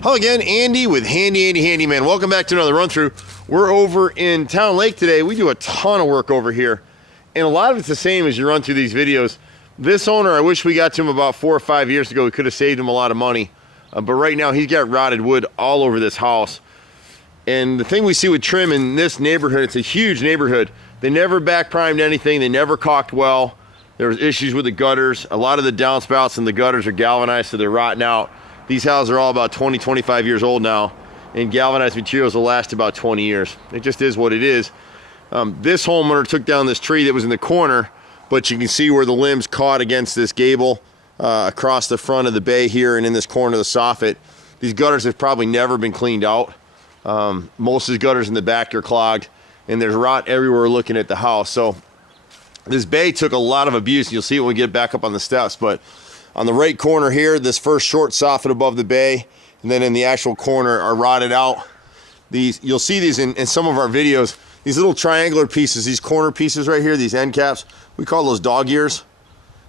Hello again, Andy with Handy Andy Handyman. Welcome back to another run through. We're over in Town Lake today. We do a ton of work over here, and a lot of it's the same as you run through these videos. This owner, I wish we got to him about 4 or 5 years ago. We could have saved him a lot of money, but right now he's got rotted wood all over this house. And the thing we see with trim in this neighborhood, it's a huge neighborhood. They never back primed anything. They never caulked well. There was issues with the gutters. A lot of the downspouts and the gutters are galvanized, so they're rotting out. These houses are all about 20, 25 years old now, and galvanized materials will last about 20 years. It just is what it is. This homeowner took down this tree that was in the corner, but you can see where the limbs caught against this gable across the front of the bay here and in this corner of the soffit. These gutters have probably never been cleaned out. Most of the gutters in the back are clogged, and there's rot everywhere looking at the house. So this bay took a lot of abuse. You'll see it when we get back up on the steps, but on the right corner here, this first short soffit above the bay, and then in the actual corner are rotted out. You'll see these in some of our videos. These little triangular pieces, these corner pieces right here, these end caps, we call those dog ears.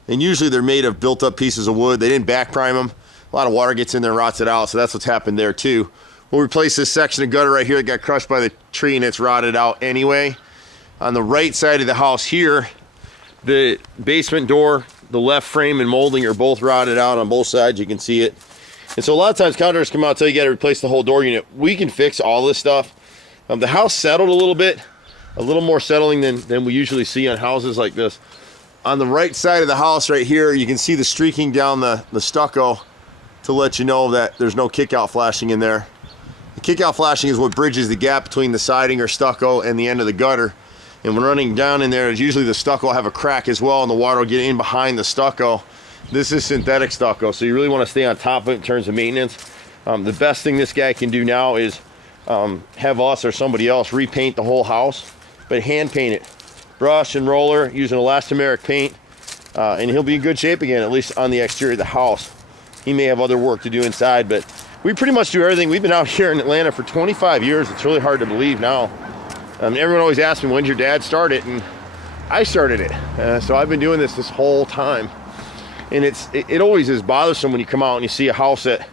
And usually they're made of built up pieces of wood. They didn't back prime them. A lot of water gets in there, rots it out, so that's what's happened there too. We'll replace this section of gutter right here that got crushed by the tree and it's rotted out anyway. On the right side of the house here, the basement door, the left frame and molding are both rotted out on both sides. You can see it. And so a lot of times contractors come out and tell you got to replace the whole door unit. We can fix all this stuff. The house settled a little bit, a little more settling than we usually see on houses like this. On the right side of the house right here, you can see the streaking down the stucco to let you know that there's no kick-out flashing in there. The kick-out flashing is what bridges the gap between the siding or stucco and the end of the gutter. And when running down in there, usually the stucco will have a crack as well, and the water will get in behind the stucco. This is synthetic stucco, so you really want to stay on top of it in terms of maintenance. The best thing this guy can do now is have us or somebody else repaint the whole house, but hand paint it. Brush and roller, using elastomeric paint, and he'll be in good shape again, at least on the exterior of the house. He may have other work to do inside, but we pretty much do everything. We've been out here in Atlanta for 25 years. It's really hard to believe now. Everyone always asks me, when did your dad start it? And I started it. So I've been doing this whole time. And it always is bothersome when you come out and you see a house that,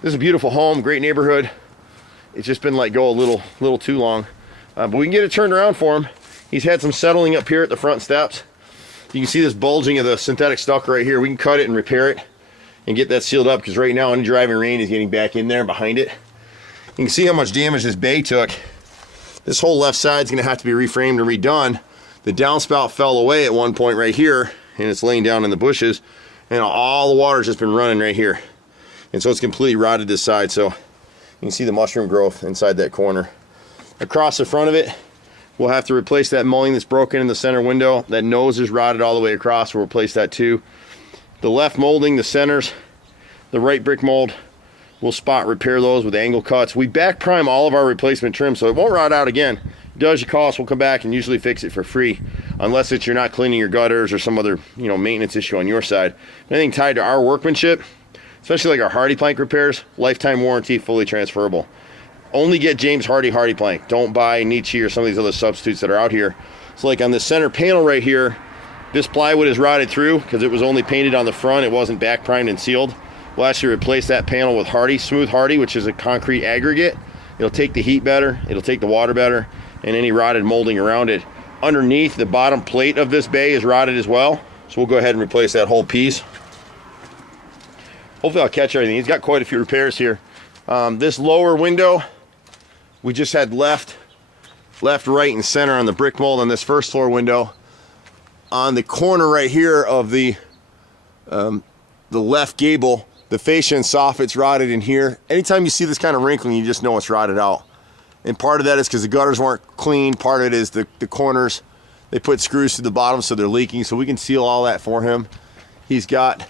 this is a beautiful home, great neighborhood. It's just been let go a little too long. But we can get it turned around for him. He's had some settling up here at the front steps. You can see this bulging of the synthetic stucco right here. We can cut it and repair it and get that sealed up, because right now any driving rain is getting back in there behind it. You can see how much damage this bay took. This whole left side is going to have to be reframed and redone. The downspout fell away at one point right here, and it's laying down in the bushes, and all the water's just been running right here. And so it's completely rotted this side, so you can see the mushroom growth inside that corner. Across the front of it, we'll have to replace that mullion that's broken in the center window. That nose is rotted all the way across. We'll replace that too. The left molding, the centers, the right brick mold, we'll spot repair those with angle cuts. We back prime all of our replacement trim, so it won't rot out again. It does, you call us, we'll come back and usually fix it for free, unless you're not cleaning your gutters or some other maintenance issue on your side. Anything tied to our workmanship, especially like our Hardy plank repairs, lifetime warranty, fully transferable. Only get James Hardy plank. Don't buy Nietzsche or some of these other substitutes that are out here. So like on the center panel right here, this plywood is rotted through because it was only painted on the front. It wasn't back primed and sealed. We'll actually replace that panel with Hardy, smooth Hardy, which is a concrete aggregate. It'll take the heat better, it'll take the water better, and any rotted molding around it. Underneath, the bottom plate of this bay is rotted as well, so we'll go ahead and replace that whole piece. Hopefully I'll catch everything. He's got quite a few repairs here. This lower window, we just had left, right, and center on the brick mold on this first floor window. On the corner right here of the left gable, the fascia and soffit's rotted in here. Anytime you see this kind of wrinkling, you just know it's rotted out. And part of that is because the gutters weren't clean. Part of it is the corners. They put screws to the bottom so they're leaking, so we can seal all that for him. He's got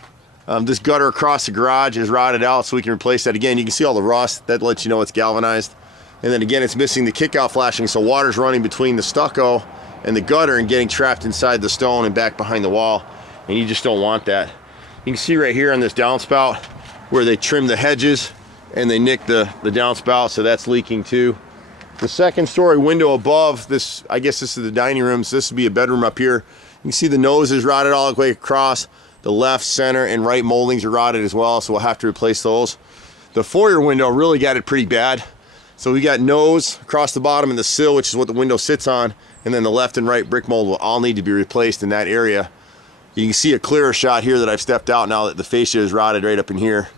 this gutter across the garage is rotted out, so we can replace that. Again, you can see all the rust. That lets you know it's galvanized. And then again, it's missing the kick-out flashing, so water's running between the stucco and the gutter and getting trapped inside the stone and back behind the wall. And you just don't want that. You can see right here on this downspout where they trimmed the hedges and they nicked the downspout, so that's leaking too. The second story window above this, I guess this is the dining room, so this would be a bedroom up here. You can see the nose is rotted all the way across. The left, center, and right moldings are rotted as well, so we'll have to replace those. The foyer window really got it pretty bad. So we got nose across the bottom and the sill, which is what the window sits on, and then the left and right brick mold will all need to be replaced in that area. You can see a clearer shot here that I've stepped out now that the fascia is rotted right up in here.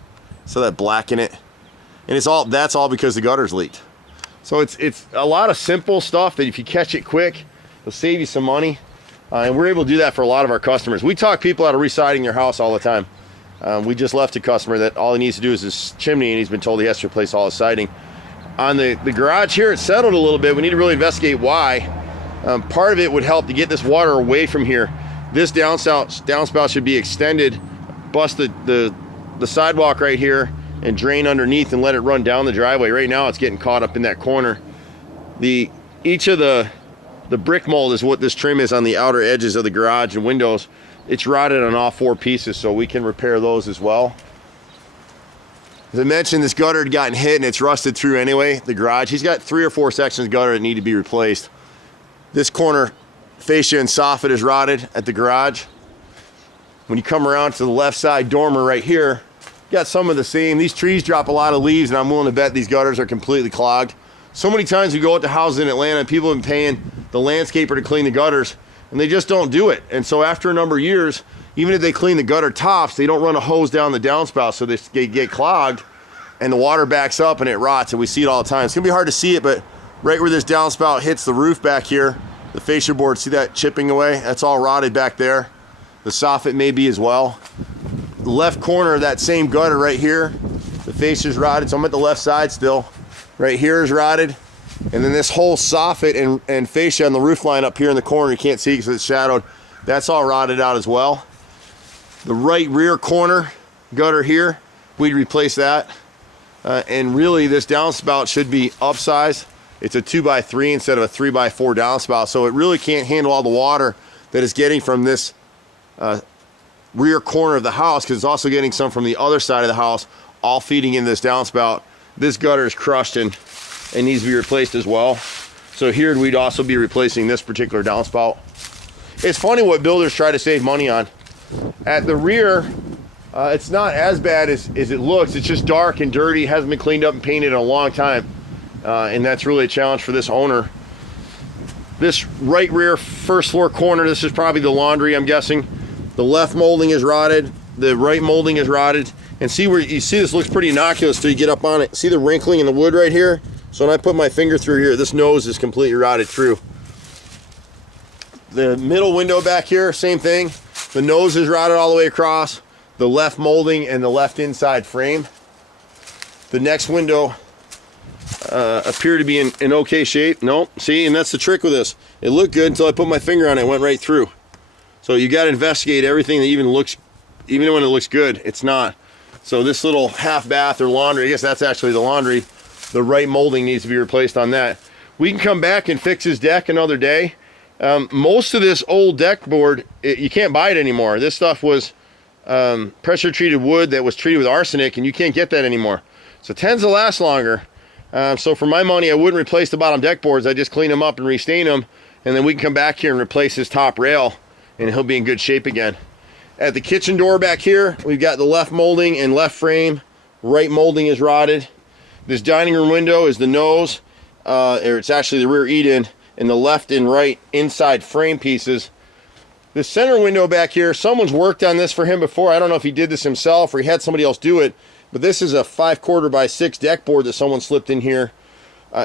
So that black in it. And that's all because the gutter's leaked. So it's a lot of simple stuff that if you catch it quick, it'll save you some money. And we're able to do that for a lot of our customers. We talk people out of residing their house all the time. We just left a customer that all he needs to do is this chimney, and he's been told he has to replace all his siding. On the garage here, it's settled a little bit. We need to really investigate why. Part of it would help to get this water away from here. This downspout should be extended, bust the sidewalk right here, and drain underneath and let it run down the driveway. Right now it's getting caught up in that corner. Each of the brick mold is what this trim is on the outer edges of the garage and windows. It's rotted on all 4 pieces, so we can repair those as well. As I mentioned, this gutter had gotten hit and it's rusted through anyway. The garage, he's got 3 or 4 sections of gutter that need to be replaced. This corner fascia and soffit is rotted at the garage. When you come around to the left side dormer right here, you got some of the same. These trees drop a lot of leaves, and I'm willing to bet these gutters are completely clogged. So many times we go out to houses in Atlanta and people have been paying the landscaper to clean the gutters, and they just don't do it. And so after a number of years, even if they clean the gutter tops, they don't run a hose down the downspout, so they get clogged and the water backs up and it rots, and we see it all the time. It's gonna be hard to see it, but right where this downspout hits the roof back here, the fascia board, see that chipping away? That's all rotted back there. The soffit may be as well. The left corner of that same gutter right here, the fascia's rotted, so I'm at the left side still. Right here is rotted. And then this whole soffit and fascia on the roof line up here in the corner, you can't see because it's shadowed, that's all rotted out as well. The right rear corner gutter here, we'd replace that. And really this downspout should be upsized. It's a 2x3 instead of a 3x4 downspout, so it really can't handle all the water that it's getting from this rear corner of the house, because it's also getting some from the other side of the house, all feeding in this downspout. This gutter is crushed and needs to be replaced as well. So here we'd also be replacing this particular downspout. It's funny what builders try to save money on. At the rear, it's not as bad as it looks. It's just dark and dirty, hasn't been cleaned up and painted in a long time. And that's really a challenge for this owner. This right rear first floor corner, this is probably the laundry, I'm guessing. The left molding is rotted, the right molding is rotted. And see where you see this looks pretty innocuous till you get up on it. See the wrinkling in the wood right here? So when I put my finger through here, this nose is completely rotted through. The middle window back here, same thing. The nose is rotted all the way across. The left molding and the left inside frame. The next window appear to be in okay shape. Nope, see, and that's the trick with this. It looked good until I put my finger on it, it went right through. So you got to investigate everything that even when it looks good, it's not. So this little half bath or laundry, I guess that's actually the laundry, the right molding needs to be replaced on that. We can come back and fix his deck another day. Most of this old deck board, you can't buy it anymore. This stuff was pressure treated wood that was treated with arsenic, and you can't get that anymore. So it tends to last longer. So for my money, I wouldn't replace the bottom deck boards. I just clean them up and restain them, and then we can come back here and replace his top rail, and he'll be in good shape again. At the kitchen door back here, we've got the left molding and left frame. Right molding is rotted. This dining room window is the nose, or it's actually the rear eat-in, and the left and right inside frame pieces. The center window back here, someone's worked on this for him before. I don't know if he did this himself or he had somebody else do it, but this is a 5/4 by 6 deck board that someone slipped in here.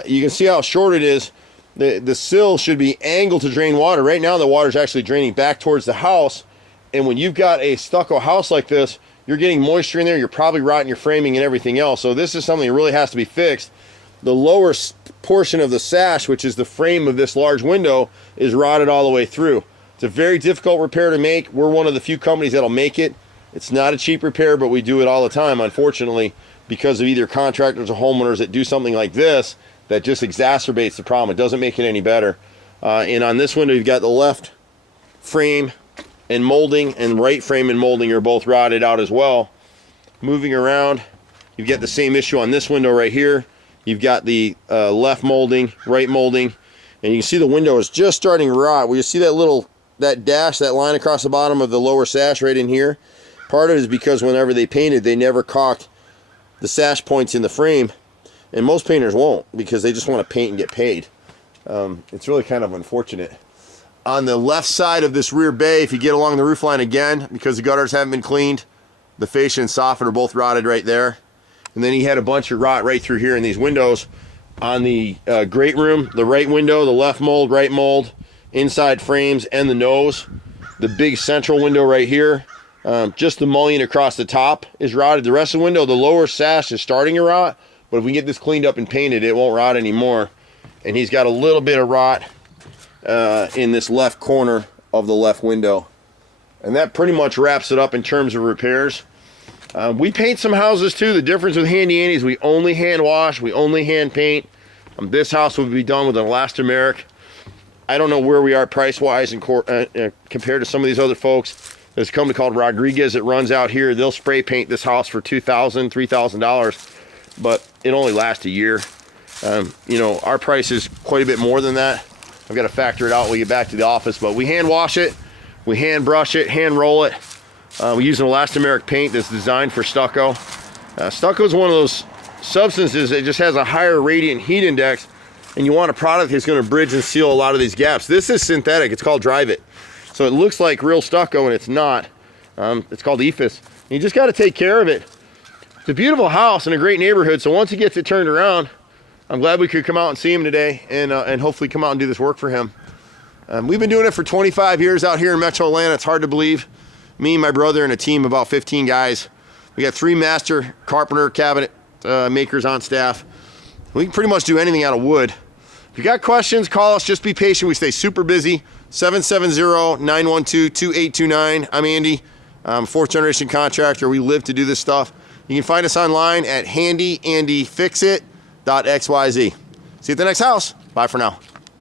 You can see how short it is. The sill should be angled to drain water. Right now the water is actually draining back towards the house, and when you've got a stucco house like this, you're getting moisture in there, you're probably rotting your framing and everything else. So this is something that really has to be fixed. The lower portion of the sash, which is the frame of this large window, is rotted all the way through. It's a very difficult repair to make. We're one of the few companies that'll make it. It's not a cheap repair, but we do it all the time, unfortunately, because of either contractors or homeowners that do something like this that just exacerbates the problem. It doesn't make it any better. And on this window, you've got the left frame and molding and right frame and molding are both rotted out as well. Moving around, you've got the same issue on this window right here. You've got the left molding, right molding, and you can see the window is just starting to rot. Well, you see that dash, that line across the bottom of the lower sash right in here? Part of it is because whenever they painted, they never caulked the sash points in the frame, and most painters won't because they just want to paint and get paid. It's really kind of unfortunate. On the left side of this rear bay, if you get along the roof line again, because the gutters haven't been cleaned, the fascia and soffit are both rotted right there. And then he had a bunch of rot right through here in these windows. On the great room, the right window, the left mold, right mold, inside frames, and the nose. The big central window right here, just the mullion across the top is rotted. The rest of the window, the lower sash is starting to rot, but if we get this cleaned up and painted, it won't rot anymore. And he's got a little bit of rot in this left corner of the left window. And that pretty much wraps it up in terms of repairs. We paint some houses too. The difference with Handy Andy is we only hand wash, we only hand paint. This house will be done with an elastomeric. I don't know where we are price-wise compared to some of these other folks. There's a company called Rodriguez that runs out here. They'll spray paint this house for $2,000, $3,000, but it only lasts a year. You know, our price is quite a bit more than that. I've got to factor it out when we get back to the office, but we hand wash it, we hand brush it, hand roll it. We use an elastomeric paint that's designed for stucco. Stucco is one of those substances that just has a higher radiant heat index, and you want a product that's going to bridge and seal a lot of these gaps. This is synthetic. It's called Drive It. So it looks like real stucco, and it's not. It's called EFIS. You just got to take care of it. It's a beautiful house in a great neighborhood, so once he gets it turned around, I'm glad we could come out and see him today and hopefully come out and do this work for him. We've been doing it for 25 years out here in Metro Atlanta. It's hard to believe. Me, my brother, and a team of about 15 guys. We got 3 master carpenter cabinet makers on staff. We can pretty much do anything out of wood. If you got questions, call us. Just be patient. We stay super busy. 770-912-2829. I'm Andy. I'm a 4th generation contractor. We live to do this stuff. You can find us online at HandyANDYFixit.xyz. See you at the next house. Bye for now.